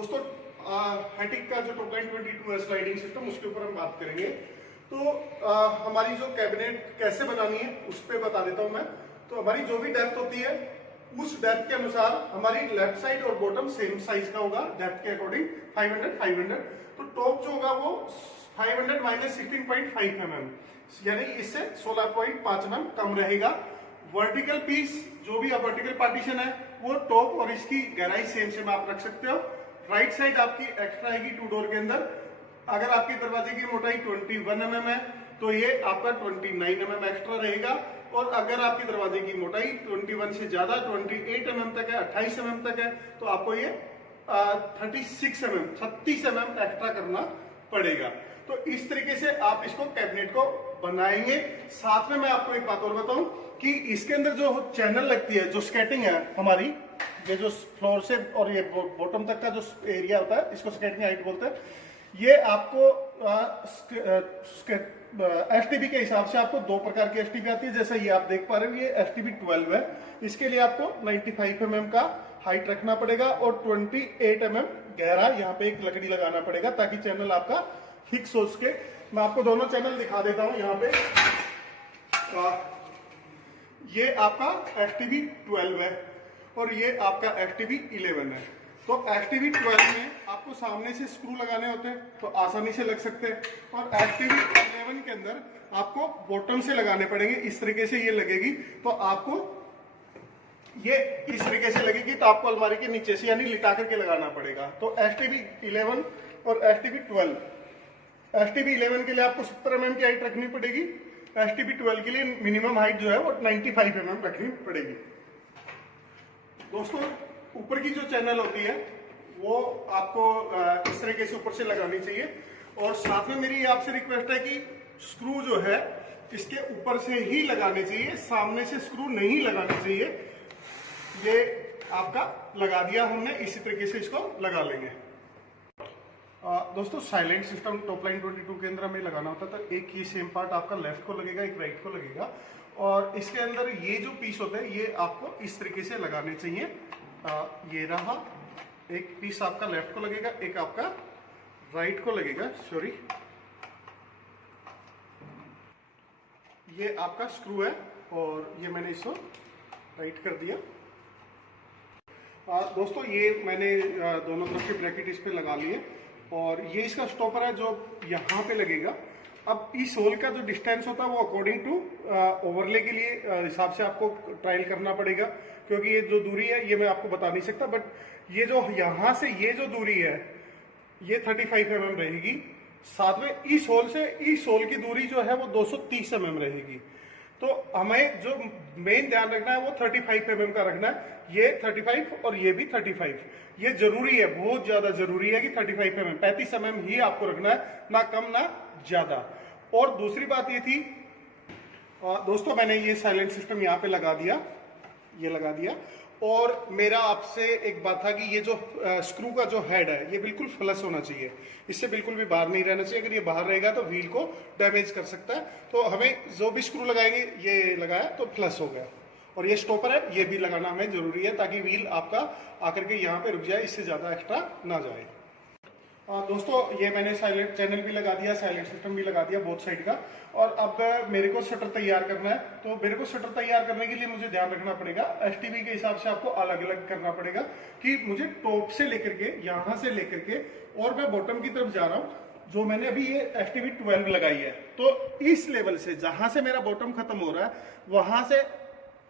दोस्तों हैटिक का जो टॉप लाइन 22 है स्लाइडिंग सिस्टम, उसके ऊपर हम बात करेंगे। तो हमारी जो कैबिनेट कैसे बनानी है उस पर बता देता हूं मैं। तो हमारी जो भी डेप्थ होती है उस डेप्थ के अनुसार हमारी लेफ्ट साइड और बॉटम सेम साइज का होगा, डेप्थ के अकॉर्डिंग 500। तो टॉप जो होगा वो 500 माइनस 16.5 mm, यानी इससे 16.5 mm कम रहेगा। वर्टिकल पीस जो भी वर्टिकल पार्टीशन है वो टॉप और इसकी गहराई सेम सेम आप रख सकते हो। राइट साइड आपकी एक्स्ट्रा आएगी टू डोर के अंदर। अगर आपके दरवाजे की मोटाई 21 mm है तो ये आपका 29 mm एक्स्ट्रा रहेगा। और अगर आपके दरवाजे की मोटाई 21 से ज्यादा 28 mm तक है, 28 mm तक है, तो आपको ये 36 mm एक्स्ट्रा करना पड़ेगा। तो इस तरीके से आप इसको कैबिनेट को बनाएंगे। साथ में मैं आपको एक बात और बताऊं कि इसके अंदर जो चैनल लगती है, जो स्केटिंग है हमारी, ये जो फ्लोर से और ये बॉटम तक का जो एरिया होता है, इसको स्केटिंग हाइट बोलते हैं। ये आपको एसटीबी के हिसाब से आपको दो प्रकार की एसटीबी आती है। जैसे ये आप देख पा रहे हो, ये एसटीबी 12 है। इसके लिए आपको 95 mm का हाइट रखना पड़ेगा और 28 mm गहरा यहाँ पे एक लकड़ी लगाना पड़ेगा ताकि चैनल आपका फिक्स हो सके। मैं आपको दोनों चैनल दिखा देता हूं यहाँ पे। ये आपका एसटीबी 12 है और ये आपका एसटीबी 11 है। तो एसटीबी 12 में आपको सामने से स्क्रू लगाने होते हैं तो आसानी से लग सकते हैं, और एसटीबी 11 के अंदर आपको बॉटम से लगाने पड़ेंगे। इस तरीके से ये लगेगी तो आपको ये इस तरीके से लगेगी, तो आपको अलमारी के नीचे से यानी लिटा करके लगाना पड़ेगा। तो एसटीबी 11 और एसटीबी 12, एसटीबी 11 के लिए आपको 70 mm की हाइट रखनी पड़ेगी। एसटीबी 12 के लिए मिनिमम हाइट जो है वो 95 mm रखनी पड़ेगी। दोस्तों ऊपर की जो चैनल होती है वो आपको इस तरीके से ऊपर से लगानी चाहिए। और साथ में मेरी आपसे रिक्वेस्ट है कि स्क्रू जो है इसके ऊपर से ही लगाने चाहिए, सामने से स्क्रू नहीं लगाने चाहिए। ये आपका लगा दिया हमने, इसी तरीके से इसको लगा लेंगे। दोस्तों साइलेंट सिस्टम टॉप लाइन 22 के अंदर हमें लगाना होता है तो एक ही सेम पार्ट आपका लेफ्ट को लगेगा, एक राइट को लगेगा। और इसके अंदर ये जो पीस होते हैं ये आपको इस तरीके से लगाने चाहिए। ये रहा, एक पीस आपका लेफ्ट को लगेगा, एक आपका राइट को लगेगा, सॉरी। ये आपका स्क्रू है और ये मैंने इसको टाइट कर दिया। दोस्तों ये मैंने दोनों तरफ के ब्रैकेट इस पे लगा लिए और ये इसका स्टॉपर है जो यहाँ पे लगेगा। अब इस होल का जो डिस्टेंस होता है वो अकॉर्डिंग टू ओवरले के लिए हिसाब से आपको ट्रायल करना पड़ेगा, क्योंकि ये जो दूरी है ये मैं आपको बता नहीं सकता। बट ये जो यहाँ से ये जो दूरी है ये 35 mm रहेगी। साथ में इस होल की दूरी जो है वो 230 mm रहेगी। तो हमें जो मेन ध्यान रखना है वो 35 mm का रखना है। ये 35 और ये भी 35, ये जरूरी है, बहुत ज्यादा जरूरी है कि 35 mm 35 mm ही आपको रखना है, ना कम ना ज्यादा। और दूसरी बात ये थी दोस्तों, मैंने ये साइलेंट सिस्टम यहाँ पे लगा दिया, ये लगा दिया। और मेरा आपसे एक बात था कि ये जो स्क्रू का जो हेड है ये बिल्कुल फ्लश होना चाहिए, इससे बिल्कुल भी बाहर नहीं रहना चाहिए। अगर ये बाहर रहेगा तो व्हील को डैमेज कर सकता है। तो हमें जो भी स्क्रू लगाएंगे, ये लगाया तो फ्लश हो गया। और ये स्टॉपर है ये भी लगाना हमें जरूरी है ताकि व्हील आपका आकर के यहाँ पे रुक जाए, इससे ज्यादा एक्स्ट्रा ना जाए। दोस्तों ये मैंने साइलेंट चैनल भी लगा दिया, साइलेंट सिस्टम भी लगा दिया बोथ साइड का। और अब मेरे को शटर तैयार करना है। तो मेरे को शटर तैयार करने के लिए मुझे ध्यान रखना पड़ेगा, एसटीबी के हिसाब से आपको अलग अलग करना पड़ेगा कि मुझे टॉप से लेकर के यहाँ से लेकर के और मैं बॉटम की तरफ जा रहा हूँ। जो मैंने अभी ये एसटीबी 12 लगाई है तो इस लेवल से जहां से मेरा बॉटम खत्म हो रहा है वहां से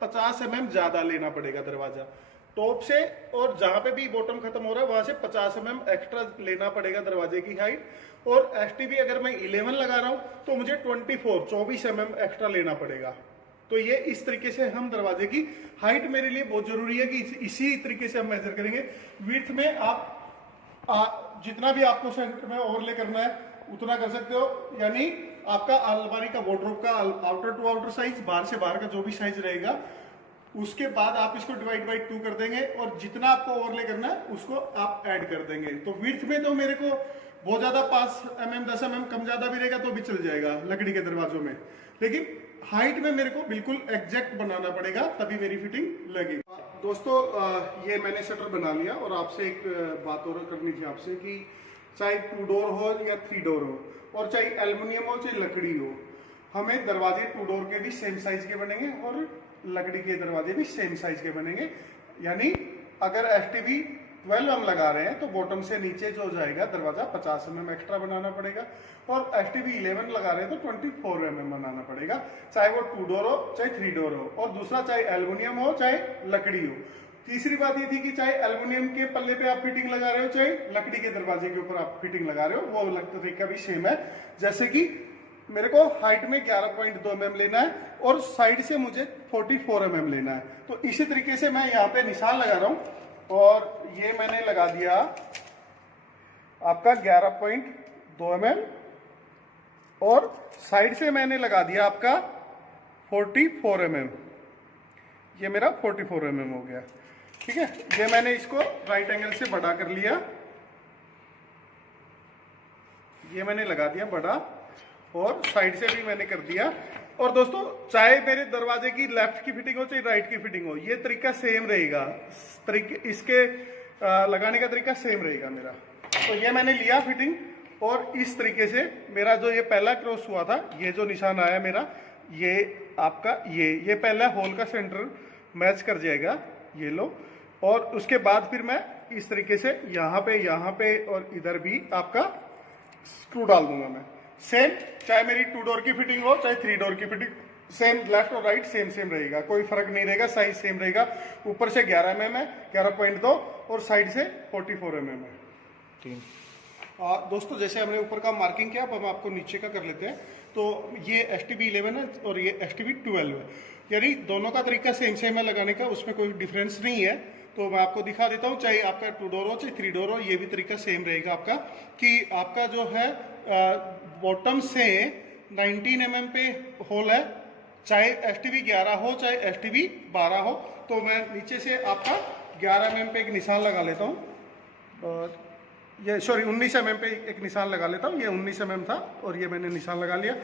50 mm ज्यादा लेना पड़ेगा दरवाजा टॉप से, और जहां पे भी बॉटम खत्म हो रहा है वहां से 50 mm एक्स्ट्रा लेना पड़ेगा दरवाजे की हाइट। और एसटीबी अगर मैं 11 लगा रहा हूं तो मुझे 24 mm एक्स्ट्रा लेना पड़ेगा। तो ये इस तरीके से हम दरवाजे की हाइट, मेरे लिए बहुत जरूरी है कि इसी तरीके से हम मेजर करेंगे। विड्थ में आप जितना भी आपको सेंटर में ओवरले करना है उतना कर सकते हो, यानी आपका अलमारी का वार्डरोब का आउटर टू आउटर साइज, बाहर से बाहर का जो भी साइज रहेगा, उसके बाद आप इसको डिवाइड बाई 2 कर देंगे और जितना आपको ओवरले करना है उसको आप ऐड कर देंगे। तो विड्थ में तो मेरे को बहुत ज्यादा 5 mm 10 mm कम ज्यादा भी रहेगा तो भी चल जाएगा लकड़ी के दरवाजों में, लेकिन हाइट में मेरे को बिल्कुल एग्जैक्ट बनाना पड़ेगा तभी मेरी फिटिंग लगेगी। दोस्तों ये मैंने शटर बना लिया और आपसे एक बात और करनी थी आपसे कि चाहे 2 डोर हो या 3 डोर हो और चाहे एल्युमिनियम हो चाहे लकड़ी हो, हमें दरवाजे 2 डोर के भी सेम साइज के बनेंगे और लकड़ी के दरवाजे भी सेम साइज के बनेंगे। यानी अगर एसटीबी 12 mm लगा रहे हैं तो बॉटम से नीचे जो जाएगा दरवाजा 50 mm एक्स्ट्रा बनाना पड़ेगा, और एसटीबी 11 लगा रहे हैं तो 24 mm बनाना पड़ेगा, चाहे वो 2 डोर हो चाहे 3 डोर हो। और दूसरा, चाहे एल्युमिनियम हो चाहे लकड़ी हो। तीसरी बात ये थी कि चाहे एल्युमिनियम के पल्ले पे आप फिटिंग लगा रहे हो चाहे लकड़ी के दरवाजे के ऊपर आप फिटिंग लगा रहे हो, वो तरीका भी सेम है। जैसे कि मेरे को हाइट में 11.2 mm लेना है और साइड से मुझे 44 mm लेना है। तो इसी तरीके से मैं यहाँ पे निशान लगा रहा हूँ, और ये मैंने लगा दिया आपका 11.2 mm और साइड से मैंने लगा दिया आपका 44 mm। ये मेरा 44 mm हो गया। ठीक है, ये मैंने इसको राइट एंगल से बड़ा कर लिया, ये मैंने लगा दिया बड़ा, और साइड से भी मैंने कर दिया। और दोस्तों, चाहे मेरे दरवाजे की लेफ्ट की फिटिंग हो चाहे राइट की फिटिंग हो, ये तरीका सेम रहेगा, इसके लगाने का तरीका सेम रहेगा मेरा। तो ये मैंने लिया फिटिंग, और इस तरीके से मेरा जो ये पहला क्रॉस हुआ था, ये जो निशान आया मेरा, ये आपका ये पहला होल का सेंटर मैच कर जाएगा, ये लो। और उसके बाद फिर मैं इस तरीके से यहाँ पे और इधर भी आपका स्क्रू डाल दूंगा मैं। सेम, चाहे मेरी 2 डोर की फिटिंग हो चाहे 3 डोर की फिटिंग, सेम लेफ्ट और राइट सेम रहेगा, कोई फर्क नहीं रहेगा, साइज सेम रहेगा। ऊपर से 11 mm है, 11.2, और साइड से 44 mm है। दोस्तों, जैसे हमने ऊपर का मार्किंग किया, अब हम आपको नीचे का कर लेते हैं। तो ये STB 11 है और ये STB 12 है, यानी दोनों का तरीका सेम है लगाने का, उसमें कोई डिफरेंस नहीं है। तो मैं आपको दिखा देता हूँ, चाहे आपका 2 डोर हो चाहे 3 डोर हो, ये भी तरीका सेम रहेगा आपका। कि आपका जो है बॉटम से 19 mm पे होल है, चाहे STB 11 हो चाहे STB 12 हो। तो मैं नीचे से आपका 11 mm पे एक निशान लगा लेता हूँ, और ये 19 mm पे एक निशान लगा लेता हूँ। ये 19 mm था और ये मैंने निशान लगा लिया।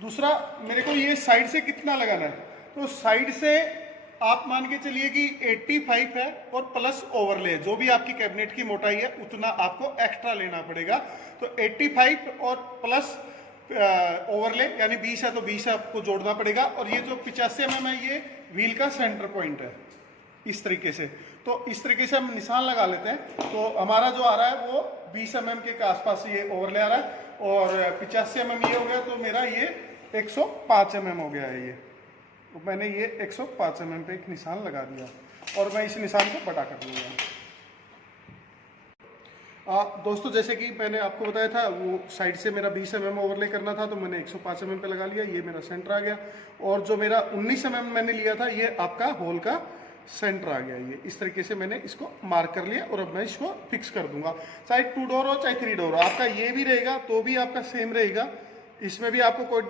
दूसरा, मेरे को ये साइड से कितना लगाना है, तो साइड से आप मान के चलिए कि 85 है, और प्लस ओवरले, जो भी आपकी कैबिनेट की मोटाई है उतना आपको एक्स्ट्रा लेना पड़ेगा। तो 85 और प्लस ओवरले यानी 20 है तो 20 आपको जोड़ना पड़ेगा। और ये जो 85 mm है, ये व्हील का सेंटर पॉइंट है, इस तरीके से। तो इस तरीके से हम निशान लगा लेते हैं। तो हमारा जो आ रहा है वो 20 mm के आसपास ये ओवरले आ रहा है, और 85 mm ये हो गया, तो मेरा ये 105 mm हो गया है। ये तो मैंने ये 105 mm पे एक निशान लगा दिया, और मैं इस निशान को बड़ा कर लूँगा। दोस्तों, जैसे कि मैंने आपको बताया था, वो साइड से मेरा 20 mm ओवरले करना था, तो मैंने 105 mm पे लगा लिया, ये मेरा सेंटर आ गया। और जो मेरा 19 mm मैंने लिया था, ये आपका होल का सेंटर आ गया। ये इस तरीके से मैंने इसको मार्क कर लिया, और अब मैं इसको फिक्स कर दूंगा। चाहे 2 डोर हो चाहे 3 डोर हो, आपका ये भी रहेगा तो भी आपका सेम रहेगा, इसमें भी आपको कोई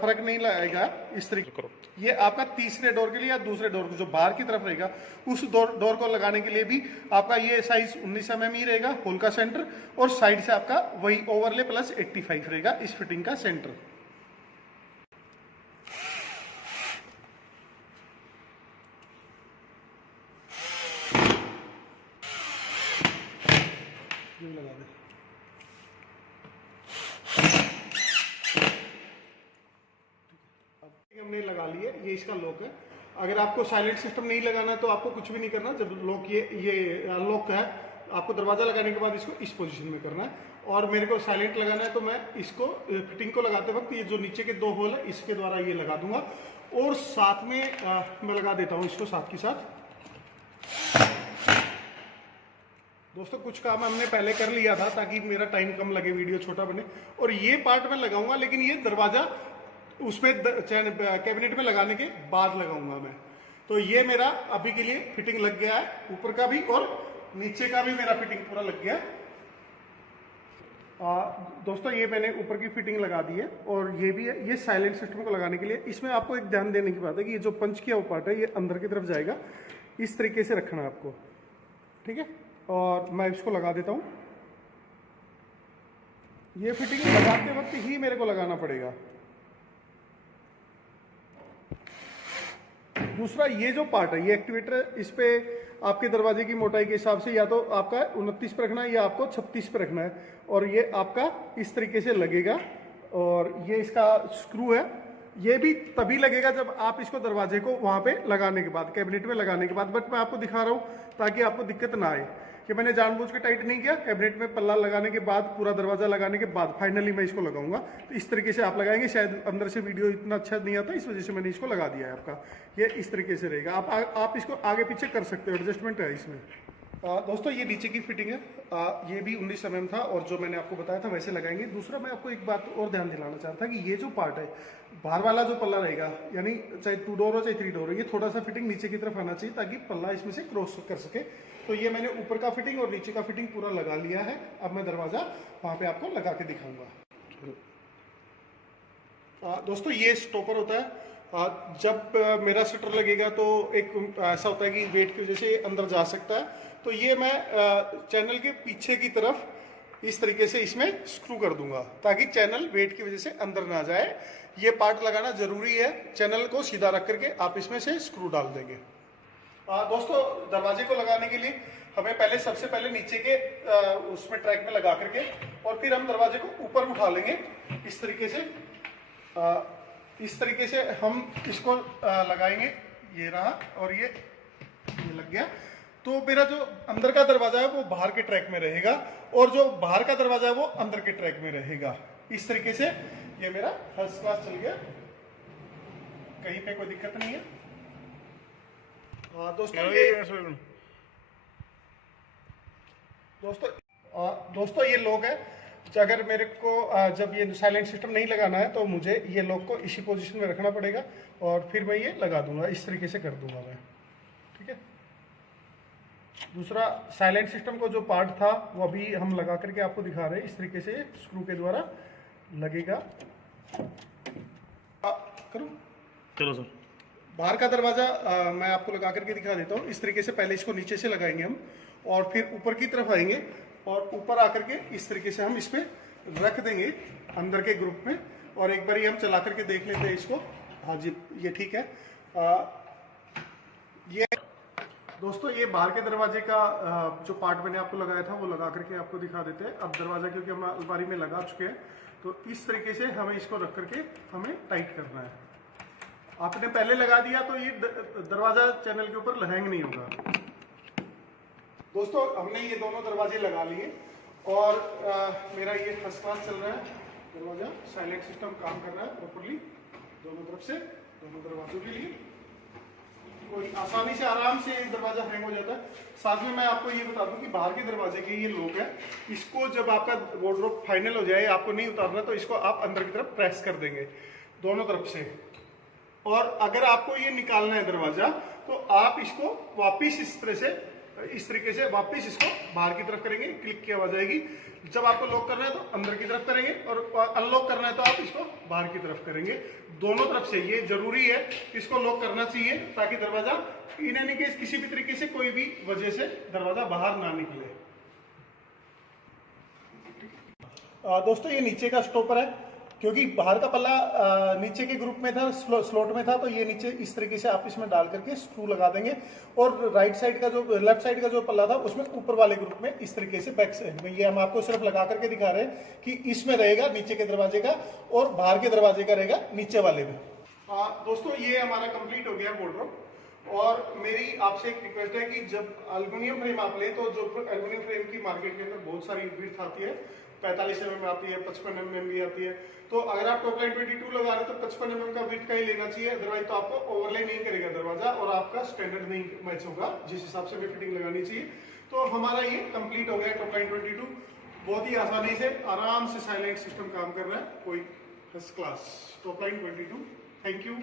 फर्क नहीं लगेगा। इस तरीके करो, ये आपका तीसरे डोर के लिए या दूसरे डोर को जो बाहर की तरफ रहेगा, उस डोर को लगाने के लिए भी आपका ये साइज 19 mm ही रहेगा, होल का सेंटर, और साइड से आपका वही ओवरले प्लस 85 रहेगा इस फिटिंग का सेंटर। लगा दे। हमने लगा लिए, ये इसका लॉक है। अगर आपको साइलेंट सिस्टम नहीं लगाना तो आपको कुछ भी नहीं करना। जब लॉक ये लॉक है, आपको दरवाजा लगाने के बाद इसको इस पोजीशन में करना है। और मेरे को साइलेंट लगाना है, तो मैं इसको फिटिंग को लगाते वक्त ये जो नीचे के 2 होल है, इसके द्वारा ये लगा दूंगा, और साथ में मैं लगा देता हूँ इसको साथ के साथ। दोस्तों, कुछ काम हमने पहले कर लिया था ताकि मेरा टाइम कम लगे, वीडियो छोटा बने। और ये पार्ट मैं लगाऊंगा, लेकिन ये दरवाजा उसमें कैबिनेट में लगाने के बाद लगाऊंगा मैं। तो ये मेरा अभी के लिए फिटिंग लग गया है, ऊपर का भी और नीचे का भी मेरा फिटिंग पूरा लग गया। दोस्तों, ये मैंने ऊपर की फिटिंग लगा दी है, और ये भी है, ये साइलेंट सिस्टम को लगाने के लिए। इसमें आपको एक ध्यान देने की बात है कि ये जो पंच किया हुआ पार्ट है, ये अंदर की तरफ जाएगा, इस तरीके से रखना है आपको। ठीक है, और मैं इसको लगा देता हूँ। ये फिटिंग लगाते वक्त ही मेरे को लगाना पड़ेगा। दूसरा ये जो पार्ट है, ये एक्टिवेटर है, इस पे आपके दरवाजे की मोटाई के हिसाब से या तो आपका 29 पे रखना है या आपको 36 पे रखना है, और ये आपका इस तरीके से लगेगा। और ये इसका स्क्रू है, ये भी तभी लगेगा जब आप इसको दरवाजे को वहाँ पे लगाने के बाद, कैबिनेट में लगाने के बाद। बट मैं आपको दिखा रहा हूँ ताकि आपको दिक्कत ना आए कि मैंने जानबूझ के टाइट नहीं किया, कैबिनेट में पल्ला लगाने के बाद, पूरा दरवाजा लगाने के बाद फाइनली मैं इसको लगाऊंगा। तो इस तरीके से आप लगाएंगे, शायद अंदर से वीडियो इतना अच्छा नहीं आता, इस वजह से मैंने इसको लगा दिया है आपका। ये इस तरीके से रहेगा, आप इसको आगे पीछे कर सकते हो, एडजस्टमेंट है इसमें। दोस्तों ये नीचे की फिटिंग है, ये भी 19 mm था और जो मैंने आपको बताया था वैसे लगाएंगे। दूसरा मैं आपको एक बात और ध्यान दिलाना चाहता था कि ये जो पार्ट है, बाहर वाला जो पल्ला रहेगा, यानी चाहे 2 डोर हो चाहे 3 डोर हो, ये थोड़ा सा फिटिंग नीचे की तरफ आना चाहिए ताकि पल्ला इसमें से क्रॉस कर सके। तो ये मैंने ऊपर का फिटिंग और नीचे का फिटिंग पूरा लगा लिया है। अब मैं दरवाजा वहां पे आपको लगा के दिखाऊंगा। दोस्तों ये स्टॉपर होता है, जब मेरा शटर लगेगा तो एक ऐसा होता है कि वेट की वजह से अंदर जा सकता है, तो ये मैं चैनल के पीछे की तरफ इस तरीके से इसमें स्क्रू कर दूंगा ताकि चैनल वेट की वजह से अंदर ना जाए। ये पार्ट लगाना जरूरी है, चैनल को सीधा रख करके आप इसमें से स्क्रू डाल देंगे। दोस्तों दरवाजे को लगाने के लिए हमें सबसे पहले नीचे के उसमें ट्रैक में लगा करके, और फिर हम दरवाजे को ऊपर उठा लेंगे इस तरीके से। इस तरीके से हम इसको लगाएंगे, ये रहा, और ये लग गया। तो मेरा जो अंदर का दरवाजा है वो बाहर के ट्रैक में रहेगा और जो बाहर का दरवाजा है वो अंदर के ट्रैक में रहेगा। इस तरीके से ये मेरा फर्स्ट क्लास चल गया, कहीं पे कोई दिक्कत नहीं है। दोस्तों ये लॉक है, अगर मेरे को जब ये साइलेंट सिस्टम नहीं लगाना है तो मुझे ये लॉक को इसी पोजीशन में रखना पड़ेगा और फिर मैं ये लगा दूंगा, इस तरीके से कर दूंगा मैं, ठीक है। दूसरा साइलेंट सिस्टम को जो पार्ट था वो अभी हम लगा करके आपको दिखा रहे हैं, इस तरीके से स्क्रू के द्वारा लगेगा। करूं? चलो सर। बाहर का दरवाजा मैं आपको लगा करके दिखा देता हूँ। इस तरीके से पहले इसको नीचे से लगाएंगे हम और फिर ऊपर की तरफ आएंगे और ऊपर आकर के इस तरीके से हम इस पे रख देंगे अंदर के ग्रुप में, और एक बार हम चला करके देख लेते हैं इसको। हाँ जी, ये ठीक है। ये दोस्तों ये बाहर के दरवाजे का जो पार्ट मैंने आपको लगाया था वो लगा करके आपको दिखा देते हैं। अब दरवाजा क्योंकि हम अलमारी में लगा चुके हैं तो इस तरीके से हमें इसको रख करके हमें टाइट करना है। आपने पहले लगा दिया तो ये दरवाजा चैनल के ऊपर हैंग नहीं होगा। दोस्तों हमने ये दोनों दरवाजे लगा लिए और मेरा ये फर्स्ट क्लास चल रहा है दरवाजा, साइलेंट सिस्टम काम कर रहा है प्रॉपर्ली दोनों तरफ से, दोनों दरवाजों के लिए। कोई आसानी से आराम से दरवाजा हैंग हो जाता है। साथ में मैं आपको ये बता दूं कि बाहर के दरवाजे के ये लॉक है, इसको जब आपका वार्डरोब फाइनल हो जाए, आपको नहीं उतारना, तो इसको आप अंदर की तरफ प्रेस कर देंगे दोनों तरफ से। और अगर आपको ये निकालना है दरवाजा तो आप इसको वापिस इस तरीके से वापस इसको बाहर की तरफ करेंगे, क्लिक की आवाज आएगी। जब आपको लॉक करना है तो अंदर की तरफ करेंगे और अनलॉक करना है तो आप इसको बाहर की तरफ करेंगे, दोनों तरफ से। ये जरूरी है, इसको लॉक करना चाहिए ताकि दरवाजा इन एनी केस किसी भी तरीके से कोई भी वजह से दरवाजा बाहर ना निकले। दोस्तों ये नीचे का स्टॉपर है, क्योंकि बाहर का पल्ला नीचे के ग्रुप में था, स्लॉट में था, तो ये नीचे इस तरीके से आप इसमें डाल करके स्क्रू लगा देंगे। और राइट साइड का जो लेफ्ट साइड का जो पल्ला था उसमें ऊपर वाले ग्रुप में इस तरीके से बैक साइड में, ये हम आपको सिर्फ लगा करके दिखा रहे हैं कि इसमें रहेगा नीचे के दरवाजे का और बाहर के दरवाजे का रहेगा नीचे वाले में। दोस्तों ये हमारा कंप्लीट हो गया वार्डरोब। और मेरी आपसे एक रिक्वेस्ट है कि जब एल्युमिनियम फ्रेम आप ले तो जो एल्युमिनियम फ्रेम की मार्केट के अंदर बहुत सारी विड्थ आती है, 45 mm आती है, 55 mm भी आती है। तो अगर आप टॉप लाइन 22 लगा रहे हो तो 55 mm का विड्थ का ही लेना चाहिए, अदरवाइज तो आपको ओवरले नहीं करेगा दरवाजा और आपका स्टैंडर्ड नहीं मैच होगा जिस हिसाब से भी फिटिंग लगानी चाहिए। तो हमारा ये कंप्लीट हो गया टॉप लाइन 22, बहुत ही आसानी से आराम से साइलेंट सिस्टम काम कर रहा है, कोई first class top line 22। Thank you.